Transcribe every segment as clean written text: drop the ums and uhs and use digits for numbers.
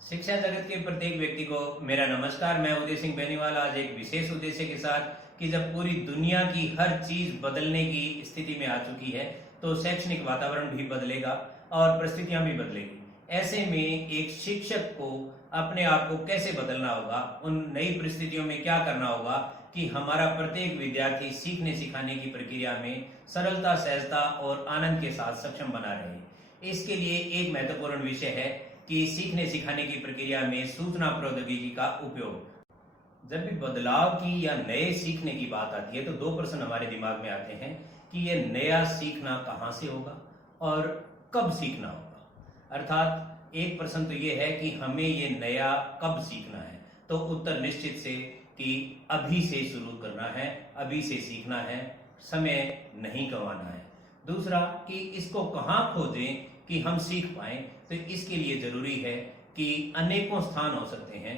शिक्षा जगत के प्रत्येक व्यक्ति को मेरा नमस्कार। मैं उदय सिंह बेनीवाल आज एक विशेष उद्देश्य के साथ कि जब पूरी दुनिया की हर चीज बदलने की स्थिति में आ चुकी है तो शैक्षणिक वातावरण भी बदलेगा और परिस्थितियां भी बदलेगी। ऐसे में एक शिक्षक को अपने आप को कैसे बदलना होगा, उन नई परिस्थितियों में क्या करना होगा कि हमारा प्रत्येक विद्यार्थी सीखने सिखाने की प्रक्रिया में सरलता, सहजता और आनंद के साथ सक्षम बना रहे। इसके लिए एक महत्वपूर्ण विषय है कि सीखने सिखाने की प्रक्रिया में सूचना प्रौद्योगिकी का उपयोग। जब भी बदलाव की या नए सीखने की बात आती है तो दो प्रश्न हमारे दिमाग में आते हैं कि ये नया सीखना कहाँ से होगा और कब सीखना होगा। अर्थात एक प्रश्न तो ये है कि हमें ये नया कब सीखना है, तो उत्तर निश्चित से कि अभी से शुरू करना है, अभी से सीखना है, समय नहीं गंवाना है। दूसरा कि इसको कहाँ खोजें कि हम सीख पाए, तो इसके लिए जरूरी है कि अनेकों स्थान हो सकते हैं।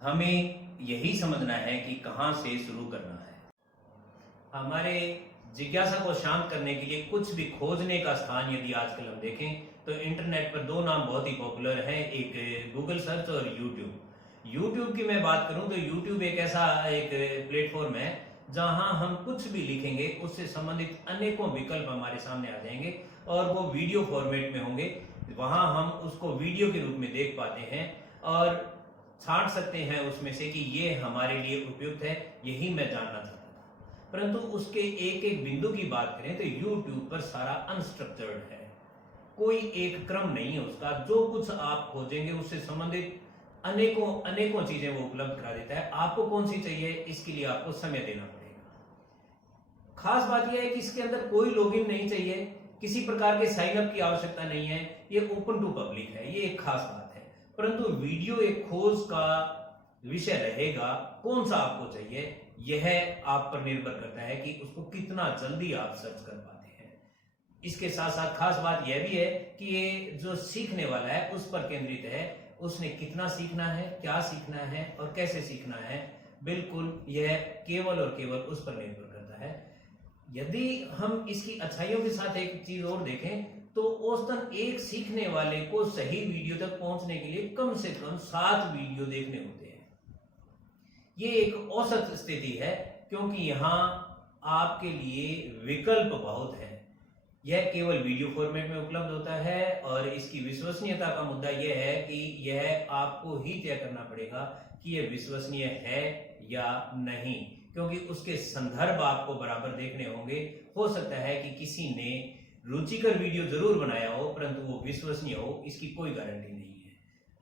हमें यही समझना है कि कहां से शुरू करना है। हमारे जिज्ञासा को शांत करने के लिए कुछ भी खोजने का स्थान यदि आजकल हम देखें तो इंटरनेट पर दो नाम बहुत ही पॉपुलर हैं, एक गूगल सर्च और यूट्यूब। यूट्यूब की मैं बात करूं तो यूट्यूब एक ऐसा एक प्लेटफॉर्म है जहां हम कुछ भी लिखेंगे उससे संबंधित अनेकों विकल्प हमारे सामने आ जाएंगे और वो वीडियो फॉर्मेट में होंगे। वहां हम उसको वीडियो के रूप में देख पाते हैं और छांट सकते हैं उसमें से कि ये हमारे लिए उपयुक्त है, यही मैं जानना चाहता था। परंतु उसके एक एक बिंदु की बात करें तो यूट्यूब पर सारा अनस्ट्रक्चर्ड है, कोई एक क्रम नहीं है उसका। जो कुछ आप खोजेंगे उससे संबंधित अनेकों अनेकों चीजें वो उपलब्ध करा देता है। आपको कौन सी चाहिए इसके लिए आपको समय देना पड़ेगा। खास बात यह है कि इसके अंदर कोई लॉगिन नहीं चाहिए, किसी प्रकार के साइन अप की आवश्यकता नहीं है, ये ओपन टू पब्लिक है, ये एक खास बात है। परंतु वीडियो एक खोज का विषय रहेगा, कौन सा आपको चाहिए यह आप पर निर्भर करता है कि उसको कितना जल्दी आप सर्च कर पाते हैं। इसके साथ साथ खास बात यह भी है कि ये जो सीखने वाला है उस पर केंद्रित है, उसने कितना सीखना है, क्या सीखना है और कैसे सीखना है। बिल्कुल यह केवल और केवल उस पर निर्भर करता है। यदि हम इसकी अच्छाइयों के साथ एक चीज और देखें तो औसतन एक सीखने वाले को सही वीडियो तक पहुंचने के लिए कम से कम 7 वीडियो देखने होते हैं। ये एक औसत स्थिति है क्योंकि यहाँ आपके लिए विकल्प बहुत है। यह केवल वीडियो फॉर्मेट में उपलब्ध होता है और इसकी विश्वसनीयता का मुद्दा यह है कि यह आपको ही तय करना पड़ेगा कि यह विश्वसनीय है या नहीं, क्योंकि उसके संदर्भ आपको बराबर देखने होंगे। हो सकता है कि किसी ने रुचिकर वीडियो जरूर बनाया हो परंतु वो विश्वसनीय हो, इसकी कोई गारंटी नहीं है।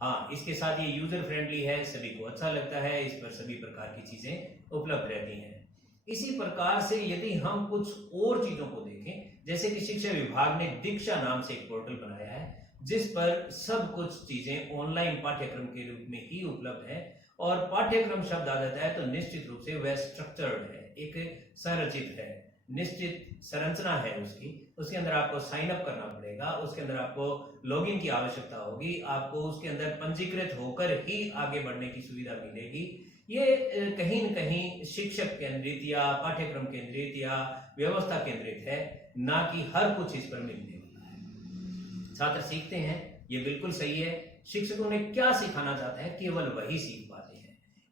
हाँ, इसके साथ ये यूजर फ्रेंडली है, सभी को अच्छा लगता है, इस पर सभी प्रकार की चीजें उपलब्ध रहती हैं। इसी प्रकार से यदि हम कुछ और चीजों को देखें, जैसे कि शिक्षा विभाग ने दीक्षा नाम से एक पोर्टल बनाया है जिस पर सब कुछ चीजें ऑनलाइन पाठ्यक्रम के रूप में ही उपलब्ध है। और पाठ्यक्रम शब्द आ जाता है तो निश्चित रूप से वह स्ट्रक्चर्ड है, एक संरचित है, निश्चित संरचना है उसकी। उसके अंदर आपको साइन अप करना पड़ेगा, उसके अंदर आपको लॉगिन की आवश्यकता होगी, आपको उसके अंदर पंजीकृत होकर ही आगे बढ़ने की सुविधा मिलेगी। ये कहीं न कहीं शिक्षक केंद्रित या पाठ्यक्रम केंद्रित या व्यवस्था केंद्रित है, ना कि हर कुछ इस पर मिलने वाला है। छात्र सीखते हैं, ये बिल्कुल सही है। शिक्षकों ने क्या सिखाना चाहते हैं केवल वही सीख पाते हैं।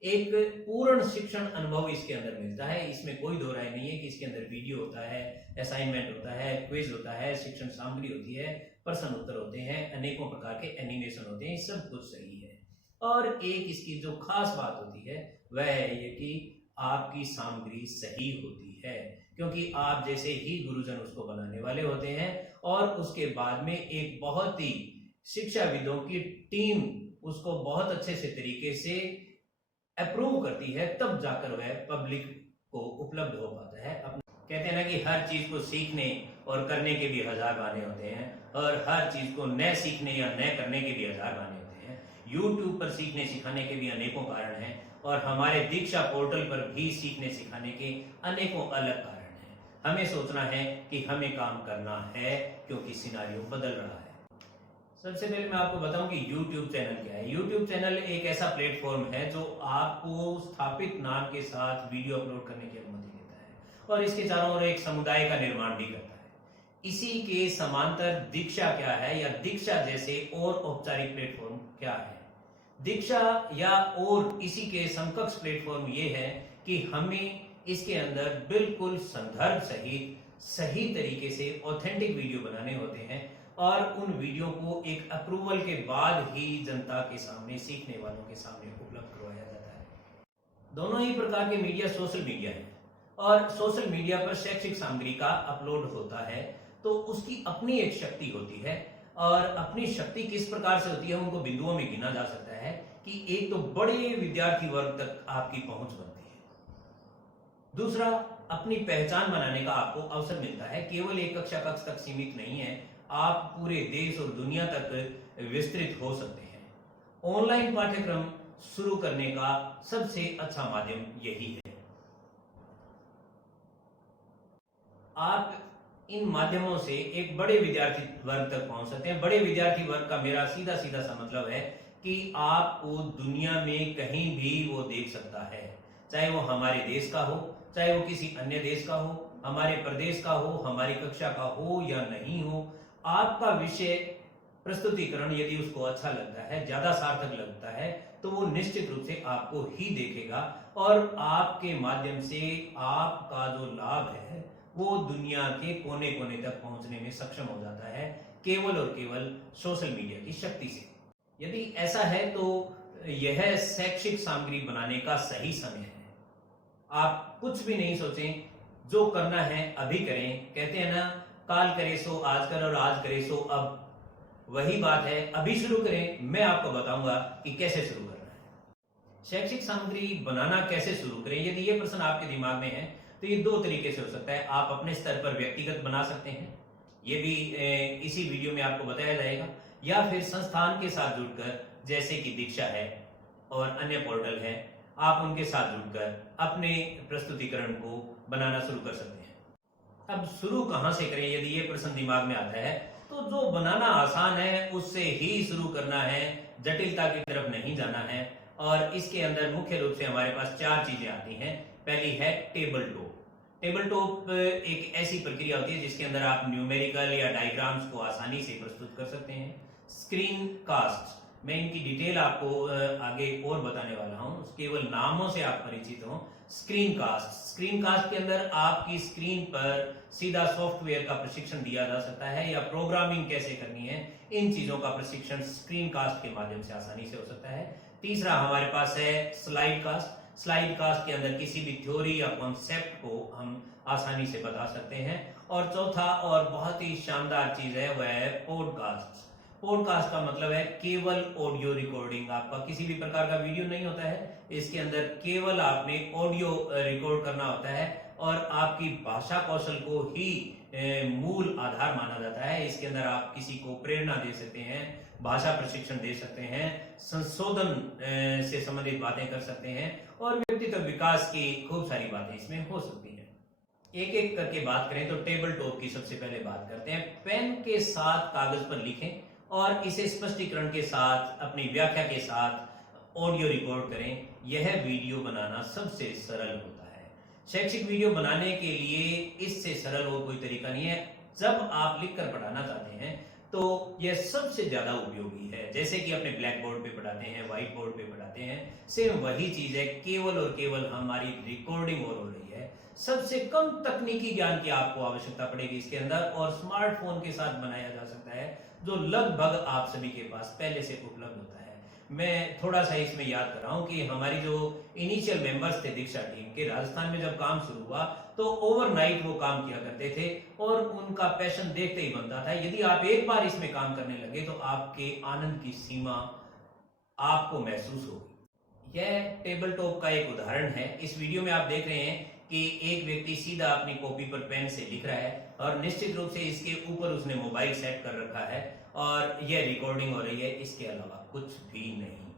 एक पूर्ण शिक्षण अनुभव इसके अंदर मिलता है, इसमें कोई दो राय नहीं है कि इसके अंदर वीडियो होता है, असाइनमेंट होता है, क्विज होता है, शिक्षण सामग्री होती है, प्रश्न उत्तर होते हैं, अनेकों प्रकार के एनिमेशन होते हैं, सब कुछ सही है। और एक इसकी जो खास बात होती है वह है ये कि आपकी सामग्री सही होती है, क्योंकि आप जैसे ही गुरुजन उसको बनाने वाले होते हैं और उसके बाद में एक बहुत ही शिक्षाविदों की टीम उसको बहुत अच्छे से तरीके से अप्रूव करती है, तब जाकर वह पब्लिक को उपलब्ध हो पाता है। कहते हैं ना कि हर चीज को सीखने और करने के भी 1000 बहाने होते हैं और हर चीज को न सीखने या न करने के भी 1000 बहाने होते हैं। यूट्यूब पर सीखने सिखाने के भी अनेकों कारण हैं और हमारे दीक्षा पोर्टल पर भी सीखने सिखाने के अनेकों अलग कारण हैं। हमें सोचना है कि हमें काम करना है क्योंकि सिनारियो बदल रहा है। सबसे पहले मैं आपको बताऊं कि YouTube चैनल क्या है। YouTube चैनल एक ऐसा प्लेटफॉर्म है जो आपको स्थापित नाम के साथ वीडियो अपलोड करने की अनुमति देता है और इसके चारों ओर एक समुदाय का निर्माण भी करता है। इसी के समांतर दीक्षा क्या है या दीक्षा जैसे और औपचारिक प्लेटफॉर्म क्या है। दीक्षा या और इसी के समकक्ष प्लेटफॉर्म ये है कि हमें इसके अंदर बिल्कुल संदर्भ सहित सही तरीके से ऑथेंटिक वीडियो बनाने होते हैं और उन वीडियो को एक अप्रूवल के बाद ही जनता के सामने, सीखने वालों के सामने उपलब्ध करवाया जाता है। दोनों ही प्रकार के मीडिया सोशल मीडिया है और सोशल मीडिया पर शैक्षिक सामग्री का अपलोड होता है तो उसकी अपनी एक शक्ति होती है और अपनी शक्ति किस प्रकार से होती है उनको बिंदुओं में गिना जा सकता है कि एक तो बड़े विद्यार्थी वर्ग तक आपकी पहुंच बनती है, दूसरा अपनी पहचान बनाने का आपको अवसर मिलता है, केवल एक कक्षा कक्ष तक सीमित नहीं है, आप पूरे देश और दुनिया तक विस्तृत हो सकते हैं। ऑनलाइन पाठ्यक्रम शुरू करने का सबसे अच्छा माध्यम यही है। आप इन माध्यमों से एक बड़े विद्यार्थी वर्ग तक पहुंच सकते हैं। बड़े विद्यार्थी वर्ग का मेरा सीधा सीधा सा मतलब है कि आपको दुनिया में कहीं भी वो देख सकता है, चाहे वो हमारे देश का हो, चाहे वो किसी अन्य देश का हो, हमारे प्रदेश का हो, हमारी कक्षा का हो या नहीं हो। आपका विषय प्रस्तुतिकरण यदि उसको अच्छा लगता है, ज्यादा सार्थक लगता है, तो वो निश्चित रूप से आपको ही देखेगा और आपके माध्यम से आपका जो लाभ है वो दुनिया के कोने कोने तक पहुंचने में सक्षम हो जाता है, केवल और केवल सोशल मीडिया की शक्ति से। यदि ऐसा है तो यह शैक्षिक सामग्री बनाने का सही समय है। आप कुछ भी नहीं सोचें, जो करना है अभी करें। कहते हैं ना, काल करे सो आज कर और आज करे सो अब। वही बात है, अभी शुरू करें। मैं आपको बताऊंगा कि कैसे शुरू करना है। शैक्षिक सामग्री बनाना कैसे शुरू करें, यदि ये प्रश्न आपके दिमाग में है तो ये दो तरीके से हो सकता है। आप अपने स्तर पर व्यक्तिगत बना सकते हैं, ये भी इसी वीडियो में आपको बताया जाएगा, या फिर संस्थान के साथ जुड़कर, जैसे कि दीक्षा है और अन्य पोर्टल है, आप उनके साथ जुड़कर अपने प्रस्तुतिकरण को बनाना शुरू कर सकते हैं। अब शुरू कहां से करें, यदि ये प्रश्न दिमाग में आता है तो जो बनाना आसान है उससे ही शुरू करना है, जटिलता की तरफ नहीं जाना है। और इसके अंदर मुख्य रूप से हमारे पास चार चीजें आती हैं। पहली है टेबल टॉप। टेबल टॉप एक ऐसी प्रक्रिया होती है जिसके अंदर आप न्यूमेरिकल या डायग्राम्स को आसानी से प्रस्तुत कर सकते हैं। स्क्रीन कास्ट, मैं इनकी डिटेल आपको आगे और बताने वाला हूं, केवल नामों से आप परिचित हो। स्क्रीन कास्ट के अंदर आपकी स्क्रीन पर सीधा सॉफ्टवेयर का प्रशिक्षण दिया जा सकता है या प्रोग्रामिंग कैसे करनी है, इन चीजों का प्रशिक्षण स्क्रीन कास्ट के माध्यम से आसानी से हो सकता है। तीसरा हमारे पास है स्लाइड कास्ट के अंदर किसी भी थ्योरी या कॉन्सेप्ट को हम आसानी से बता सकते हैं। और चौथा और बहुत ही शानदार चीज है वह है पॉडकास्ट का मतलब है केवल ऑडियो रिकॉर्डिंग। आपका किसी भी प्रकार का वीडियो नहीं होता है, इसके अंदर केवल आपने ऑडियो रिकॉर्ड करना होता है और आपकी भाषा कौशल को ही मूल आधार माना जाता है। इसके अंदर आप किसी को प्रेरणा दे सकते हैं, भाषा प्रशिक्षण दे सकते हैं, संशोधन से संबंधित बातें कर सकते हैं और व्यक्तित्व विकास की खूब सारी बातें इसमें हो सकती हैं। एक एक करके बात करें तो टेबल टॉप की सबसे पहले बात करते हैं। पेन के साथ कागज पर लिखें और इसे स्पष्टीकरण के साथ, अपनी व्याख्या के साथ ऑडियो रिकॉर्ड करें। यह वीडियो बनाना सबसे सरल होता है। शैक्षिक वीडियो बनाने के लिए इससे सरल और कोई तरीका नहीं है। जब आप लिखकर पढ़ाना चाहते हैं तो यह सबसे ज्यादा उपयोगी है। जैसे कि अपने ब्लैक बोर्ड पे पढ़ाते हैं, व्हाइट बोर्ड पे पढ़ाते हैं, सेम वही चीज है, केवल और केवल हमारी रिकॉर्डिंग और हो रही है। सबसे कम तकनीकी ज्ञान की आपको आवश्यकता पड़ेगी इसके अंदर और स्मार्टफोन के साथ बनाया जा सकता है, जो लगभग आप सभी के पास पहले से उपलब्ध होता है। मैं थोड़ा सा इसमें याद कर रहा हूं कि हमारी जो इनिशियल मेंबर्स थे दीक्षा टीम के, राजस्थान में जब काम शुरू हुआ तो ओवरनाइट वो काम किया करते थे और उनका पैशन देखते ही बनता था। यदि आप एक बार इसमें काम करने लगे तो आपके आनंद की सीमा आपको महसूस होगी। यह टेबल टॉप का एक उदाहरण है। इस वीडियो में आप देख रहे हैं कि एक व्यक्ति सीधा अपनी कॉपी पर पेन से लिख रहा है और निश्चित रूप से इसके ऊपर उसने मोबाइल सेट कर रखा है और यह रिकॉर्डिंग हो रही है, इसके अलावा कुछ भी नहीं।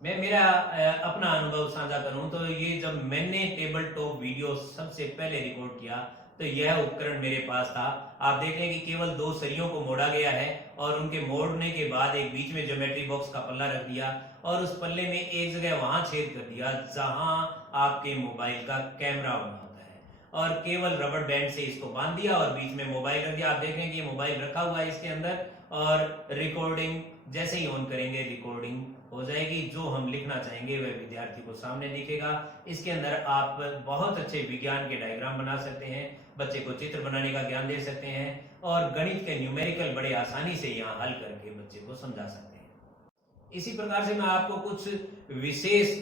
मैं मेरा अपना अनुभव साझा करूं तो ये जब मैंने टेबल टॉप वीडियो सबसे पहले रिकॉर्ड किया तो यह उपकरण मेरे पास था। आप देख रहे हैं कि केवल दो सरियों को मोड़ा गया है और उनके मोड़ने के बाद एक बीच में ज्योमेट्री बॉक्स का पल्ला रख दिया और उस पल्ले में एक जगह वहां छेद कर दिया जहां आपके मोबाइल का कैमरा होना होता है और केवल रबर बैंड से इसको बांध दिया और बीच में मोबाइल रख दिया। आप देख रहे हैं कि ये मोबाइल रखा हुआ है इसके अंदर और रिकॉर्डिंग जैसे ही ऑन करेंगे रिकॉर्डिंग हो जाएगी। जो हम लिखना चाहेंगे वह विद्यार्थी को सामने दिखेगा। इसके अंदर आप बहुत अच्छे विज्ञान के डायग्राम बना सकते हैं, बच्चे को चित्र बनाने का ज्ञान दे सकते हैं और गणित के न्यूमेरिकल बड़े आसानी से यहाँ हल करके बच्चे को समझा सकते हैं। इसी प्रकार से मैं आपको कुछ विशेष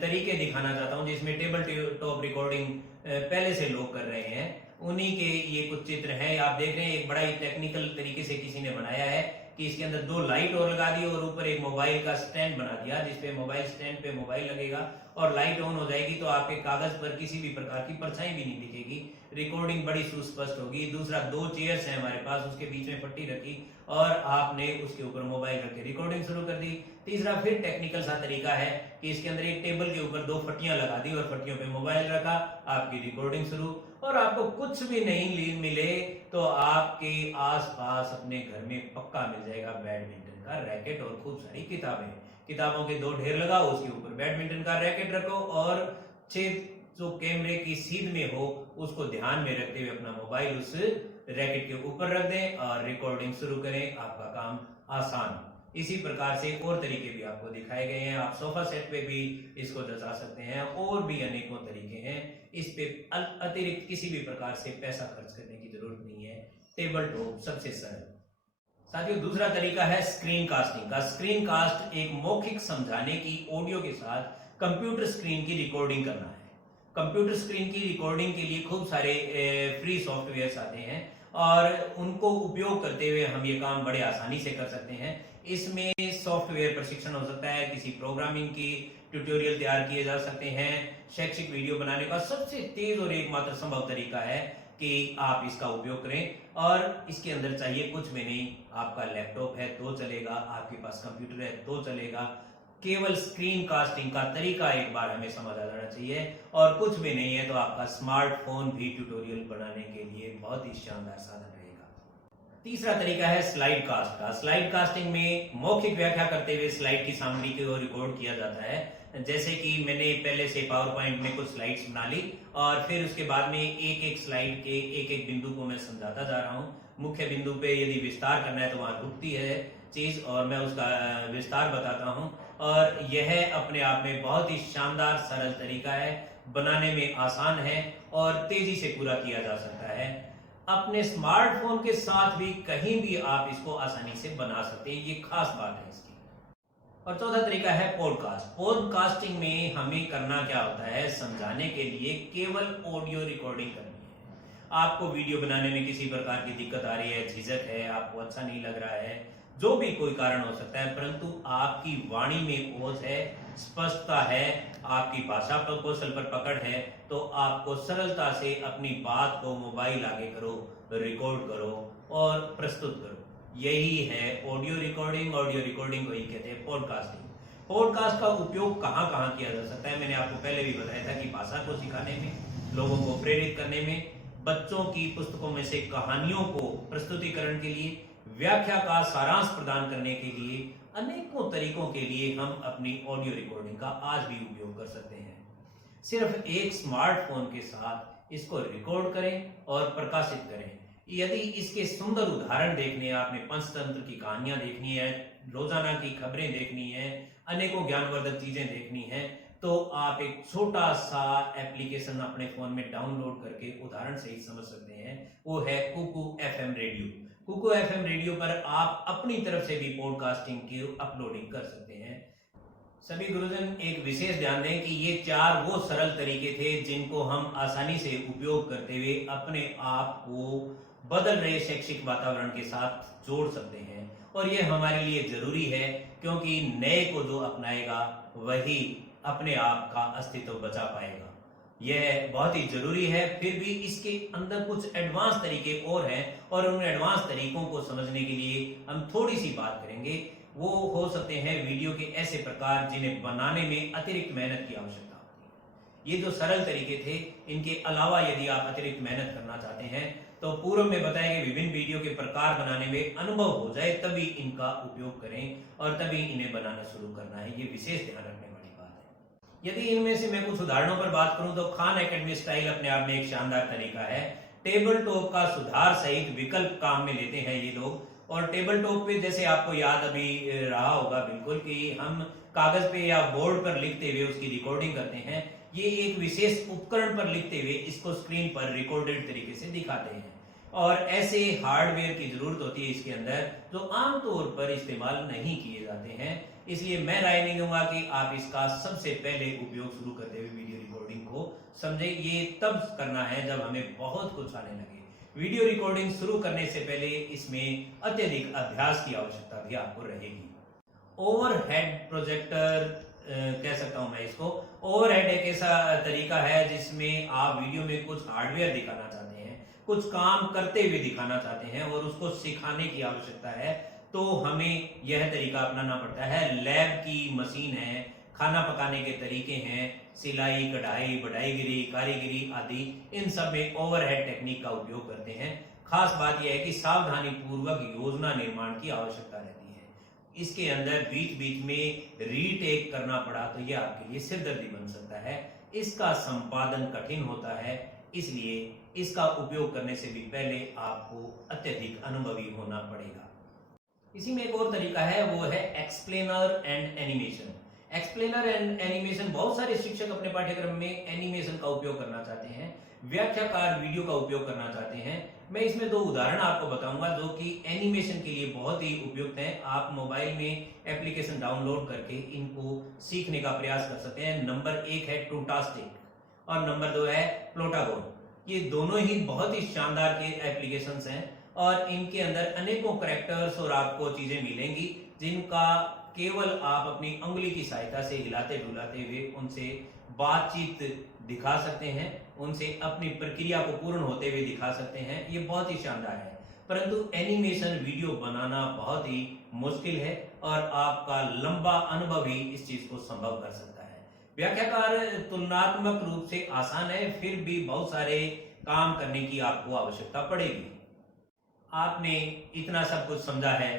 तरीके दिखाना चाहता हूं जिसमें टेबल टॉप रिकॉर्डिंग पहले से लोग कर रहे हैं। उन्हीं के ये कुछ चित्र हैं, आप देख रहे हैं। एक बड़ा ही टेक्निकल तरीके से किसी ने बनाया है कि इसके अंदर 2 लाइट और लगा दी और ऊपर एक मोबाइल का स्टैंड बना दिया, जिसपे मोबाइल स्टैंड पे मोबाइल लगेगा और लाइट ऑन हो जाएगी तो आपके कागज पर किसी भी प्रकार की परछाई भी नहीं दिखेगी, रिकॉर्डिंग बड़ी सुस्पष्ट होगी। दूसरा, 2 चेयर्स हैं हमारे पास, उसके बीच में पट्टी रखी और आपने उसके ऊपर मोबाइल रख के रिकॉर्डिंग शुरू कर दी। तीसरा फिर टेक्निकल सा तरीका है कि इसके अंदर एक टेबल के ऊपर 2 फट्टियां लगा दी और फट्टियों पे मोबाइल रखा, आपकी रिकॉर्डिंग शुरू। और आपको कुछ भी नहीं मिले तो आपके आसपास अपने घर में पक्का मिल जाएगा बैडमिंटन का रैकेट और खूब सारी किताबें। किताबों के 2 ढेर लगाओ, उसके ऊपर बैडमिंटन का रैकेट रखो और 6 जो कैमरे की सीध में हो उसको ध्यान में रखते हुए अपना मोबाइल उस रैकेट के ऊपर रख दें और रिकॉर्डिंग शुरू करें। आपका काम आसान। इसी प्रकार से और तरीके भी आपको दिखाए गए हैं। आप सोफा सेट पे भी इसको दर्शा सकते हैं और भी अनेकों तरीके हैं। इस पे अतिरिक्त किसी भी प्रकार से पैसा खर्च करने की जरूरत नहीं है। टेबल टॉप सबसे सरल। साथियों, दूसरा तरीका है स्क्रीन कास्टिंग का। स्क्रीन कास्ट एक मौखिक समझाने की ऑडियो के साथ कंप्यूटर स्क्रीन की रिकॉर्डिंग करना है। कंप्यूटर स्क्रीन की रिकॉर्डिंग के लिए खूब सारे फ्री सॉफ्टवेयर आते हैं और उनको उपयोग करते हुए हम ये काम बड़े आसानी से कर सकते हैं। इसमें सॉफ्टवेयर प्रशिक्षण हो सकता है, किसी प्रोग्रामिंग की ट्यूटोरियल तैयार किए जा सकते हैं। शैक्षिक वीडियो बनाने का सबसे तेज और एकमात्र संभव तरीका है कि आप इसका उपयोग करें और इसके अंदर चाहिए कुछ भी नहीं। आपका लैपटॉप है तो चलेगा, आपके पास कंप्यूटर है तो चलेगा। केवल स्क्रीन कास्टिंग का तरीका एक बार हमें समझ आ जाना चाहिए और कुछ भी नहीं है तो आपका स्मार्टफोन भी ट्यूटोरियल बनाने के लिए बहुत ही शानदार साधन रहेगा। तीसरा तरीका है स्लाइड कास्ट का। स्लाइड कास्टिंग में मौखिक व्याख्या करते हुए स्लाइड की सामग्री को रिकॉर्ड किया जाता है। जैसे कि मैंने पहले से पावर पॉइंट में कुछ स्लाइड्स बना ली और फिर उसके बाद में एक एक स्लाइड के एक एक बिंदु को मैं समझाता जा रहा हूँ। मुख्य बिंदु पे यदि विस्तार करना है तो वहां रुकती है चीज और मैं उसका विस्तार बताता हूँ। और यह अपने आप में बहुत ही शानदार सरल तरीका है, बनाने में आसान है और तेजी से पूरा किया जा सकता है। अपने स्मार्टफोन के साथ भी कहीं भी आप इसको आसानी से बना सकते हैं, ये खास बात है इसकी। और चौथा तरीका है पॉडकास्ट। पॉडकास्टिंग में हमें करना क्या होता है, समझाने के लिए केवल ऑडियो रिकॉर्डिंग करनी है। आपको वीडियो बनाने में किसी प्रकार की दिक्कत आ रही है, झिझक है, आपको अच्छा नहीं लग रहा है, जो भी कोई कारण हो सकता है, परंतु आपकी वाणी में ओज है, स्पष्टता है, आपकी भाषा पर कौशल पर पकड़ है, तो आपको सरलता से अपनी बात को मोबाइल आगे करो, रिकॉर्ड करो और प्रस्तुत करो। यही है ऑडियो रिकॉर्डिंग। ऑडियो रिकॉर्डिंग को ही कहते हैं पॉडकास्टिंग। पॉडकास्ट का उपयोग कहाँ कहाँ किया जा सकता है, मैंने आपको पहले भी बताया था कि भाषा को सिखाने में, लोगों को प्रेरित करने में, बच्चों की पुस्तकों में से कहानियों को प्रस्तुतिकरण के लिए, व्याख्या का सारांश प्रदान करने के लिए, अनेकों तरीकों के लिए हम अपनी ऑडियो रिकॉर्डिंग का आज भी उपयोग कर सकते हैं। सिर्फ एक स्मार्टफोन के साथ इसको रिकॉर्ड करें और प्रकाशित करें। यदि इसके सुंदर उदाहरण देखने हैं, आपने पंचतंत्र की कहानियां देखनी है, रोजाना की खबरें देखनी है, अनेकों ज्ञानवर्धक चीजें देखनी है, तो आप एक छोटा सा एप्लीकेशन अपने फोन में डाउनलोड करके उदाहरण से ही समझ सकते हैं। वो है Kuku FM radio. Kuku FM radio पर आप अपनी तरफ से भी पॉडकास्टिंग की अपलोडिंग कर सकते हैं। सभी गुरुजन एक विशेष ध्यान दें कि ये 4 वो सरल तरीके थे जिनको हम आसानी से उपयोग करते हुए अपने आप को बदल रहे शैक्षिक वातावरण के साथ जोड़ सकते हैं और ये हमारे लिए जरूरी है, क्योंकि नए को जो अपनाएगा वही अपने आप का अस्तित्व बचा पाएगा। यह बहुत ही जरूरी है। फिर भी इसके अंदर कुछ एडवांस तरीके और हैं और उन एडवांस तरीकों को समझने के लिए हम थोड़ी सी बात करेंगे। वो हो सकते हैं वीडियो के ऐसे प्रकार जिन्हें बनाने में अतिरिक्त मेहनत की आवश्यकता होती है। ये जो सरल तरीके थे, इनके अलावा यदि आप अतिरिक्त मेहनत करना चाहते हैं तो पूर्व में बताए गए विभिन्न वीडियो के प्रकार बनाने में अनुभव हो जाए तभी इनका उपयोग करें और तभी इन्हें बनाना शुरू करना है। ये विशेष ध्यान रखने वाली बात है। यदि इनमें से मैं कुछ उदाहरणों पर बात करूं तो खान एकेडमी स्टाइल अपने आप में एक शानदार तरीका है। टेबल टॉप का सुधार सहित विकल्प काम में लेते हैं ये लोग और टेबल टॉप पे जैसे आपको याद अभी रहा होगा बिल्कुल कि हम कागज पे या बोर्ड पर लिखते हुए उसकी रिकॉर्डिंग करते हैं, ये एक विशेष उपकरण पर लिखते हुए इसको स्क्रीन पर रिकॉर्डेड तरीके से दिखाते हैं। और ऐसे हार्डवेयर की जरूरत होती है इसके अंदर जो आमतौर पर इस्तेमाल नहीं किए जाते हैं। इसलिए मैं राय नहीं दूंगा कि आप इसका सबसे पहले उपयोग शुरू करते हुए वीडियो रिकॉर्डिंग को समझे। ये तब करना है जब हमें बहुत कुछ आने लगे। वीडियो रिकॉर्डिंग शुरू करने से पहले इसमें अत्यधिक अभ्यास की आवश्यकता भी आपको रहेगी। ओवरहेड प्रोजेक्टर कह सकता हूं मैं इसको। ओवरहेड एक ऐसा तरीका है जिसमें आप वीडियो में कुछ हार्डवेयर दिखाना चाहते हैं, कुछ काम करते हुए दिखाना चाहते हैं और उसको सिखाने की आवश्यकता है, तो हमें यह तरीका अपनाना पड़ता है। लैब की मशीन है, खाना पकाने के तरीके हैं, सिलाई, कढ़ाई, बढ़ाईगिरी, कारीगिरी आदि, इन सब में ओवरहेड टेक्निक का उपयोग करते हैं। खास बात यह है कि सावधानी पूर्वक योजना निर्माण की आवश्यकता रहती है। इसके अंदर बीच बीच में रीटेक करना पड़ा तो यह आपके लिए सिरदर्दी बन सकता है। इसका संपादन कठिन होता है, इसलिए इसका उपयोग करने से भी पहले आपको अत्यधिक अनुभवी होना पड़ेगा। इसी में एक और तरीका है, वो है explainer and animation. Explainer and animation, बहुत सारे शिक्षक अपने पाठ्यक्रम में एनिमेशन का उपयोग करना चाहते हैं, व्याख्याकार वीडियो का उपयोग करना चाहते हैं। मैं इसमें दो उदाहरण आपको बताऊंगा जो कि एनिमेशन के लिए बहुत ही उपयुक्त हैं। आप मोबाइल में एप्लीकेशन डाउनलोड करके इनको सीखने का प्रयास कर सकते हैं। नंबर 1 है टूटास्टिक और नंबर 2 है प्लोटागोन। ये दोनों ही बहुत ही शानदार के एप्लीकेशंस हैं और इनके अंदर अनेकों कैरेक्टर्स और आपको चीजें मिलेंगी जिनका केवल आप अपनी उंगली की सहायता से हिलाते डुलाते हुए उनसे बातचीत दिखा सकते हैं, उनसे अपनी प्रक्रिया को पूर्ण होते हुए दिखा सकते हैं। ये बहुत ही शानदार है, परंतु एनिमेशन वीडियो बनाना बहुत ही मुश्किल है और आपका लंबा अनुभव ही इस चीज को संभव कर सकता है। व्याख्याकार तुलनात्मक रूप से आसान है, फिर भी बहुत सारे काम करने की आपको आवश्यकता पड़ेगी। आपने इतना सब कुछ समझा है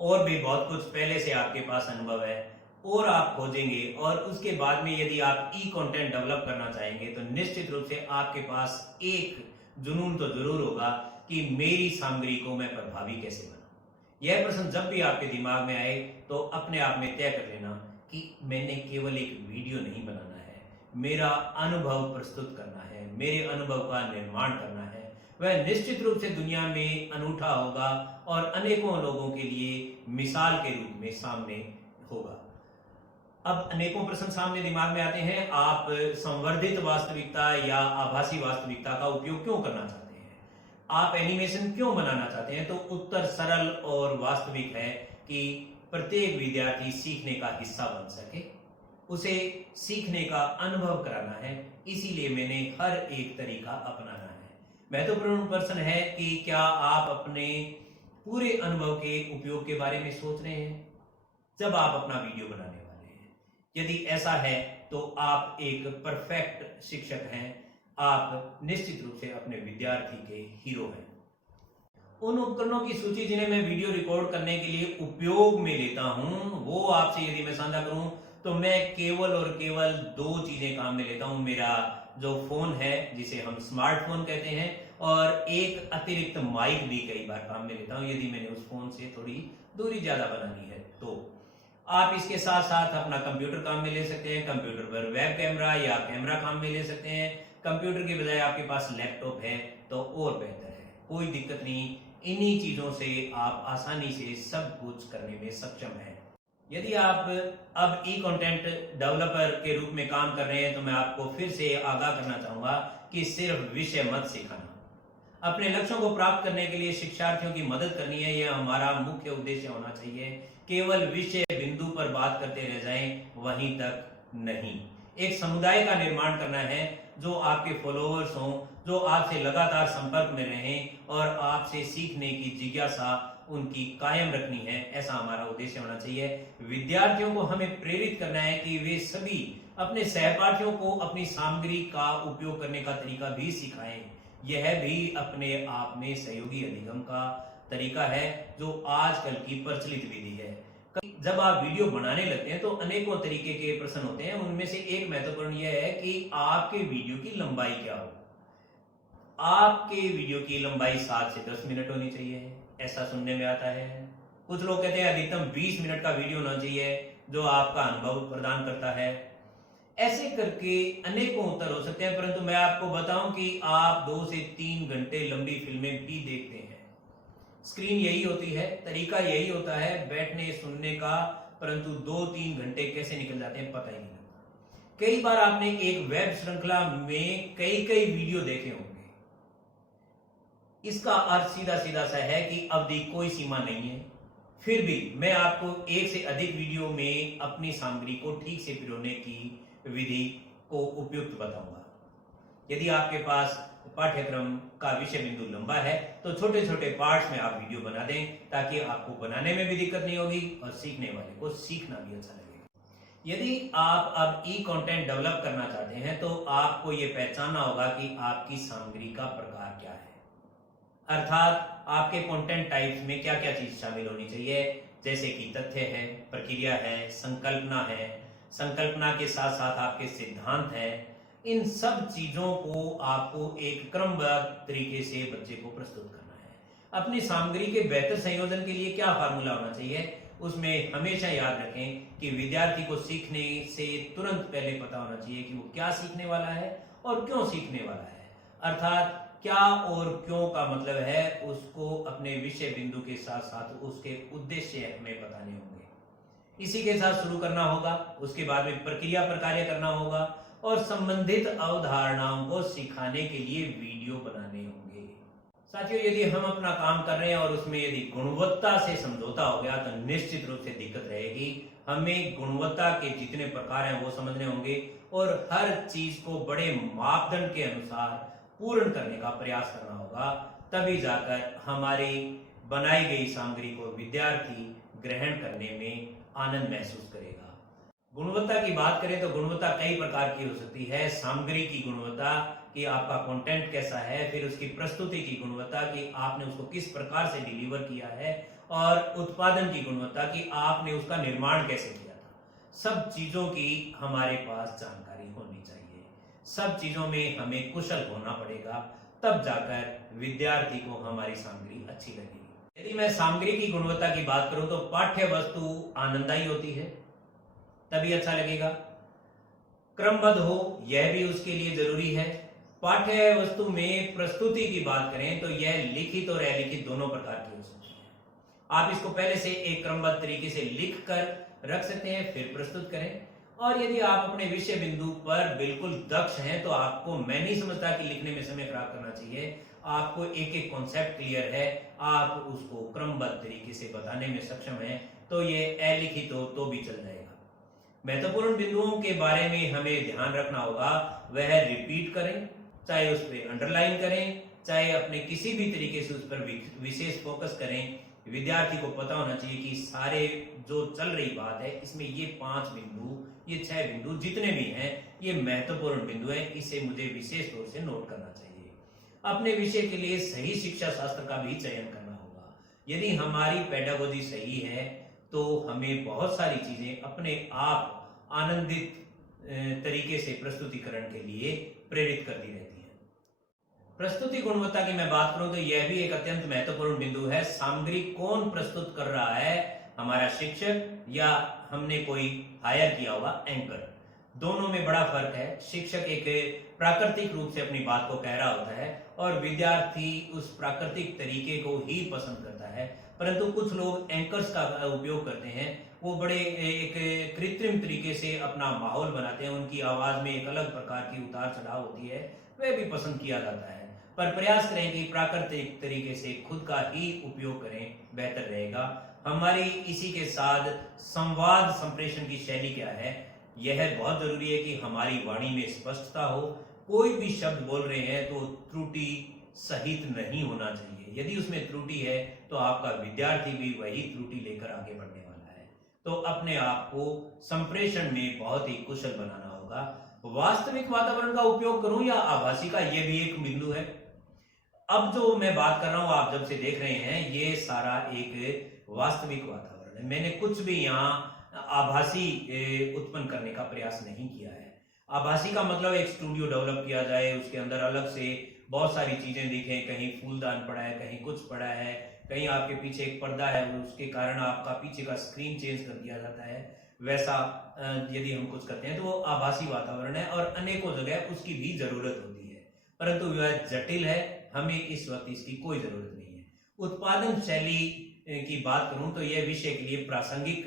और भी बहुत कुछ पहले से आपके पास अनुभव है और आप खोजेंगे, और उसके बाद में यदि आप ई कंटेंट डेवलप करना चाहेंगे तो निश्चित रूप से आपके पास एक जुनून तो जरूर होगा कि मेरी सामग्री को मैं प्रभावी कैसे बनाऊं। यह प्रश्न जब भी आपके दिमाग में आए तो अपने आप में तय कर लेना कि मैंने केवल एक वीडियो नहीं बनाना है, मेरा अनुभव प्रस्तुत करना है, मेरे अनुभव का निर्माण करना है। वह निश्चित रूप से दुनिया में अनूठा होगा और अनेकों लोगों के लिए मिसाल के रूप में सामने होगा। अब अनेकों प्रश्न सामने दिमाग में आते हैं, आप संवर्धित वास्तविकता या आभासी वास्तविकता का उपयोग क्यों करना चाहते हैं, आप एनिमेशन क्यों बनाना चाहते हैं? तो उत्तर सरल और वास्तविक है कि प्रत्येक विद्यार्थी सीखने का हिस्सा बन सके, उसे सीखने का अनुभव कराना है। इसीलिए मैंने हर एक तरीका अपनाना है। महत्वपूर्ण प्रश्न है कि क्या आप अपने पूरे अनुभव के उपयोग के बारे में सोच रहे हैं जब आप अपना वीडियो बनाने वाले हैं? यदि ऐसा है तो आप एक परफेक्ट शिक्षक हैं, आप निश्चित रूप से अपने विद्यार्थी के हीरो हैं। उन उपकरणों की सूची जिन्हें मैं वीडियो रिकॉर्ड करने के लिए उपयोग में लेता हूं, वो आपसे यदि मैं साझा करूं तो मैं केवल और केवल 2 चीजें काम में लेता हूं। मेरा जो फोन है जिसे हम स्मार्टफोन कहते हैं, और एक अतिरिक्त माइक भी कई बार काम में लेता हूं यदि मैंने उस फोन से थोड़ी दूरी ज्यादा बनानी है तो। आप इसके साथ साथ अपना कंप्यूटर काम में ले सकते हैं, कंप्यूटर पर वेब कैमरा या कैमरा काम में ले सकते हैं। कंप्यूटर के बजाय आपके पास लैपटॉप है तो और बेहतर है, कोई दिक्कत नहीं। इन्हीं चीजों से आप आसानी से सब कुछ करने में सक्षम हैं। यदि आप अब ई कंटेंट डेवलपर के रूप में काम कर रहे हैं तो मैं आपको फिर से आगाह करना चाहूंगा कि सिर्फ विषय मत सिखाना। अपने लक्ष्यों को प्राप्त करने के लिए शिक्षार्थियों की मदद करनी है, यह हमारा मुख्य उद्देश्य होना चाहिए। केवल विषय बिंदु पर बात करते रह जाएं, वहीं तक नहीं। एक समुदाय का निर्माण करना है जो आपके फॉलोअर्स हों, जो आपसे लगातार संपर्क में रहें और आपसे सीखने की जिज्ञासा उनकी कायम रखनी है। ऐसा हमारा उद्देश्य होना चाहिए। विद्यार्थियों को हमें प्रेरित करना है कि वे सभी अपने सहपाठियों को अपनी सामग्री का उपयोग करने का तरीका भी सिखाएं। यह भी अपने आप में सहयोगी अधिगम का तरीका है जो आजकल की प्रचलित विधि है। जब आप वीडियो बनाने लगते हैं तो अनेकों तरीके के प्रश्न होते हैं। उनमें से एक महत्वपूर्ण यह है कि आपके वीडियो की लंबाई क्या हो। आपके वीडियो की लंबाई 7 से 10 मिनट होनी चाहिए, ऐसा सुनने में आता है। कुछ लोग कहते हैं अधिकतम 20 मिनट का वीडियो होना चाहिए जो आपका अनुभव प्रदान करता है। ऐसे करके अनेकों उत्तर हो सकते हैं, परंतु मैं आपको बताऊं कि आप 2 से 3 घंटे लंबी फिल्में भी देखते हैं। स्क्रीन यही होती है, तरीका यही होता है बैठने सुनने का, परंतु 2-3 घंटे कैसे निकल जाते हैं पता ही नहीं लगता। कई बार आपने एक वेब श्रृंखला में कई कई वीडियो देखे होंगे। इसका अर्थ सीधा सीधा सा है कि अवधि कोई सीमा नहीं है, फिर भी मैं आपको एक से अधिक वीडियो में अपनी सामग्री को ठीक से पिरोने की विधि को उपयुक्त बताऊंगा। यदि आपके पास पाठ्यक्रम का विषय बिंदु लंबा है तो छोटे छोटे पार्ट्स में आप वीडियो बना दें, ताकि आपको बनाने में भी दिक्कत नहीं होगी और सीखने वाले को सीखना भी अच्छा लगेगा। यदि आप अब ई कंटेंट डेवलप करना चाहते हैं तो आपको यह पहचानना होगा कि आपकी सामग्री का प्रकार क्या है, अर्थात आपके कंटेंट टाइप्स में क्या क्या चीज शामिल होनी चाहिए, जैसे कि तथ्य है, प्रक्रिया है, संकल्पना के साथ साथ आपके सिद्धांत है। इन सब चीजों को आपको एक क्रमबद्ध तरीके से बच्चे को प्रस्तुत करना है। अपनी सामग्री के बेहतर संयोजन के लिए क्या फार्मूला होना चाहिए, उसमें हमेशा याद रखें कि विद्यार्थी को सीखने से तुरंत पहले पता होना चाहिए कि वो क्या सीखने वाला है और क्यों सीखने वाला है। अर्थात क्या और क्यों का मतलब है उसको अपने विषय बिंदु के साथ साथ उसके उद्देश्य हमें बताने होंगे। इसी के साथ शुरू करना होगा, उसके बाद में प्रक्रिया पर कार्य करना होगा और संबंधित अवधारणाओं को सिखाने के लिए वीडियो बनाने होंगे। साथियों, यदि हम अपना काम कर रहे हैं और उसमें यदि गुणवत्ता से समझौता हो गया तो निश्चित रूप से दिक्कत रहेगी। हमें गुणवत्ता के जितने प्रकार हैं वो समझने होंगे और हर चीज को बड़े मापदंड के अनुसार पूर्ण करने का प्रयास करना होगा, तभी जाकर हमारी बनाई गई सामग्री को विद्यार्थी ग्रहण करने में आनंद महसूस करेगा। गुणवत्ता की बात करें तो गुणवत्ता कई प्रकार की हो सकती है। सामग्री की गुणवत्ता कि आपका कंटेंट कैसा है, फिर उसकी प्रस्तुति की गुणवत्ता कि आपने उसको किस प्रकार से डिलीवर किया है, और उत्पादन की गुणवत्ता कि आपने उसका निर्माण कैसे किया था। सब चीजों की हमारे पास जानकारी होनी चाहिए। सब चीजों में हमें कुशल होना पड़ेगा, तब जाकर विद्यार्थी को हमारी सामग्री अच्छी लगेगी। यदि मैं सामग्री की गुणवत्ता की बात करूं तो पाठ्य वस्तु आनंददायी होती है तभी अच्छा लगेगा। क्रमबद्ध हो यह भी उसके लिए जरूरी है। पाठ्य वस्तु में प्रस्तुति की बात करें तो यह लिखित और अलिखित दोनों प्रकार की हो सकती है। आप इसको पहले से एक क्रमबद्ध तरीके से लिख कर रख सकते हैं, फिर प्रस्तुत करें। और यदि आप अपने विषय बिंदु पर बिल्कुल दक्ष हैं तो आपको, मैं नहीं समझता कि लिखने में समय खराब करना चाहिए। आपको एक एक कॉन्सेप्ट क्लियर है, आप उसको क्रमबद्ध तरीके से बताने में सक्षम हैं, तो ये अलिखित हो तो भी चल जाएगा। महत्वपूर्ण बिंदुओं के बारे में हमें ध्यान रखना होगा, वह रिपीट करें, चाहे उस पर अंडरलाइन करें, चाहे अपने किसी भी तरीके से उस पर विशेष फोकस करें। विद्यार्थी को पता होना चाहिए कि सारे जो चल रही बात है इसमें ये 5 बिंदु, ये 6 बिंदु जितने भी हैं ये महत्वपूर्ण बिंदु हैं, इसे मुझे विशेष तौर से नोट करना चाहिए। अपने विषय के लिए सही शिक्षा शास्त्र का भी चयन करना होगा। यदि हमारी पेडागोजी सही है तो हमें बहुत सारी चीजें अपने आप आनंदित तरीके से प्रस्तुतिकरण के लिए प्रेरित करती रहती है। प्रस्तुति गुणवत्ता की मैं बात करूं तो यह भी एक अत्यंत महत्वपूर्ण बिंदु है। सामग्री कौन प्रस्तुत कर रहा है, हमारा शिक्षक या हमने कोई हायर किया हुआ एंकर, दोनों में बड़ा फर्क है। शिक्षक एक प्राकृतिक रूप से अपनी बात को कह रहा होता है और विद्यार्थी उस प्राकृतिक तरीके को ही पसंद करता है, परंतु कुछ लोग एंकर्स का उपयोग करते हैं, वो बड़े एक कृत्रिम तरीके से अपना माहौल बनाते हैं, उनकी आवाज में एक अलग प्रकार की उतार चढ़ाव होती है, वह भी पसंद किया जाता है। पर प्रयास करें कि प्राकृतिक तरीके से खुद का ही उपयोग करें, बेहतर रहेगा। हमारी इसी के साथ संवाद संप्रेषण की शैली क्या है, यह बहुत जरूरी है कि हमारी वाणी में स्पष्टता हो। कोई भी शब्द बोल रहे हैं तो त्रुटि सहित नहीं होना चाहिए। यदि उसमें त्रुटि है तो आपका विद्यार्थी भी वही त्रुटि लेकर आगे बढ़ने वाला है। तो अपने आप को संप्रेषण में बहुत ही कुशल बनाना होगा। वास्तविक वातावरण का उपयोग करूं या आभासी का, यह भी एक बिंदु है। अब जो मैं बात कर रहा हूं, आप जब से देख रहे हैं, ये सारा एक वास्तविक वातावरण है। मैंने कुछ भी यहाँ आभासी उत्पन्न करने का प्रयास नहीं किया है। आभासी का मतलब एक स्टूडियो डेवलप किया जाए, उसके अंदर अलग से बहुत सारी चीजें दिखें, कहीं फूलदान पड़ा है, कहीं कुछ पड़ा है, कहीं आपके पीछे एक पर्दा है, उसके कारण आपका पीछे का स्क्रीन चेंज कर दिया जाता है, वैसा यदि हम कुछ करते हैं तो वो आभासी वातावरण है और अनेकों जगह उसकी भी जरूरत होती है, परंतु वह जटिल है, हमें इस वक्त इसकी कोई जरूरत नहीं है। उत्पादन शैली की बात करूं तो यह विषय के लिए प्रासंगिक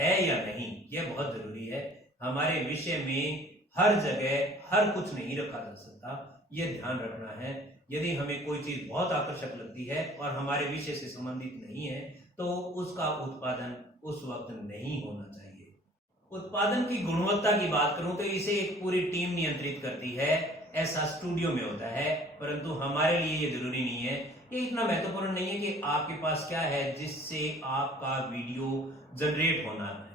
है या नहीं, यह बहुत जरूरी है। हमारे विषय में हर जगह हर कुछ नहीं रखा जा सकता, यह ध्यान रखना है। यदि हमें कोई चीज बहुत आकर्षक लगती है और हमारे विषय से संबंधित नहीं है तो उसका उत्पादन उस वक्त नहीं होना चाहिए। उत्पादन की गुणवत्ता की बात करूं तो इसे एक पूरी टीम नियंत्रित करती है, ऐसा स्टूडियो में होता है, परंतु हमारे लिए ये जरूरी नहीं है। ये इतना महत्वपूर्ण नहीं है कि आपके पास क्या है जिससे आपका वीडियो जनरेट होना है।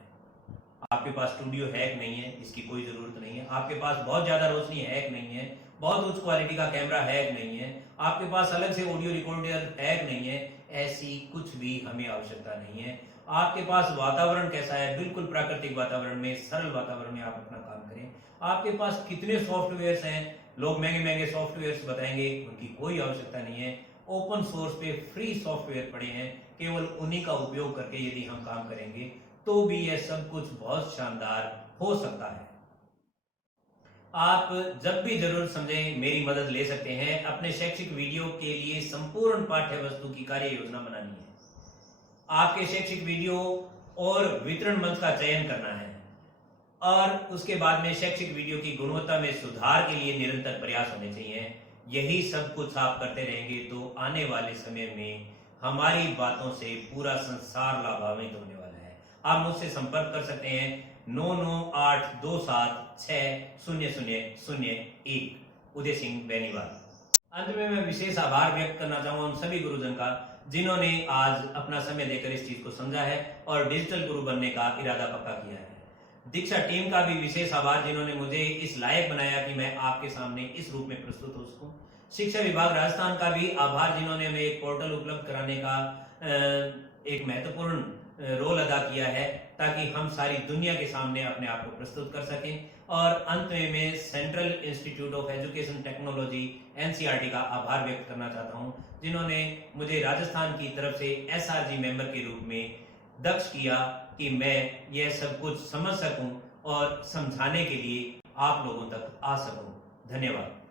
आपके पास स्टूडियो है कि नहीं है, इसकी कोई जरूरत नहीं है। आपके पास बहुत ज्यादा रोशनी है कि नहीं है, बहुत उच्च क्वालिटी का कैमरा है कि नहीं है, आपके पास अलग से ऑडियो रिकॉर्डर है कि नहीं है, ऐसी कुछ भी हमें आवश्यकता नहीं है। आपके पास वातावरण कैसा है, बिल्कुल प्राकृतिक वातावरण में, सरल वातावरण में आप अपना काम करें। आपके पास कितने सॉफ्टवेयर हैं, लोग महंगे महंगे सॉफ्टवेयर बताएंगे, उनकी कोई आवश्यकता नहीं है। ओपन सोर्स पे फ्री सॉफ्टवेयर पड़े हैं, केवल उन्हीं का उपयोग करके यदि हम काम करेंगे तो भी यह सब कुछ बहुत शानदार हो सकता है। आप जब भी जरूरत समझें मेरी मदद ले सकते हैं। अपने शैक्षिक वीडियो के लिए संपूर्ण पाठ्य वस्तु की कार्य योजना बनानी है, आपके शैक्षिक वीडियो और वितरण मंच का चयन करना है और उसके बाद में शैक्षिक वीडियो की गुणवत्ता में सुधार के लिए निरंतर प्रयास होने चाहिए। यही सब कुछ आप करते रहेंगे तो आने वाले समय में हमारी बातों से पूरा संसार लाभान्वित होने वाला है। आप मुझसे संपर्क कर सकते हैं 9982760001 उदय सिंह बेनीवाल। अंत में मैं विशेष आभार व्यक्त करना चाहूंगा उन सभी गुरुजन का जिन्होंने आज अपना समय देकर इस चीज को समझा है और डिजिटल गुरु बनने का इरादा पक्का किया है। दीक्षा टीम का भी विशेष आभार जिन्होंने मुझे इस लायक बनाया कि मैं आपके सामने इस रूप में प्रस्तुत हो सकूं। शिक्षा विभाग राजस्थान का भी आभार जिन्होंने हमें एक पोर्टल उपलब्ध कराने का एक महत्वपूर्ण रोल अदा किया है ताकि हम सारी दुनिया के सामने अपने आप को प्रस्तुत कर सकें। और अंत में मैं central institute of education technology NCERT का आभार व्यक्त करना चाहता हूं जिन्होंने मुझे राजस्थान की तरफ से एसआरजी मेंबर के रूप में दक्ष किया कि मैं यह सब कुछ समझ सकूं और समझाने के लिए आप लोगों तक आ सकूं। धन्यवाद।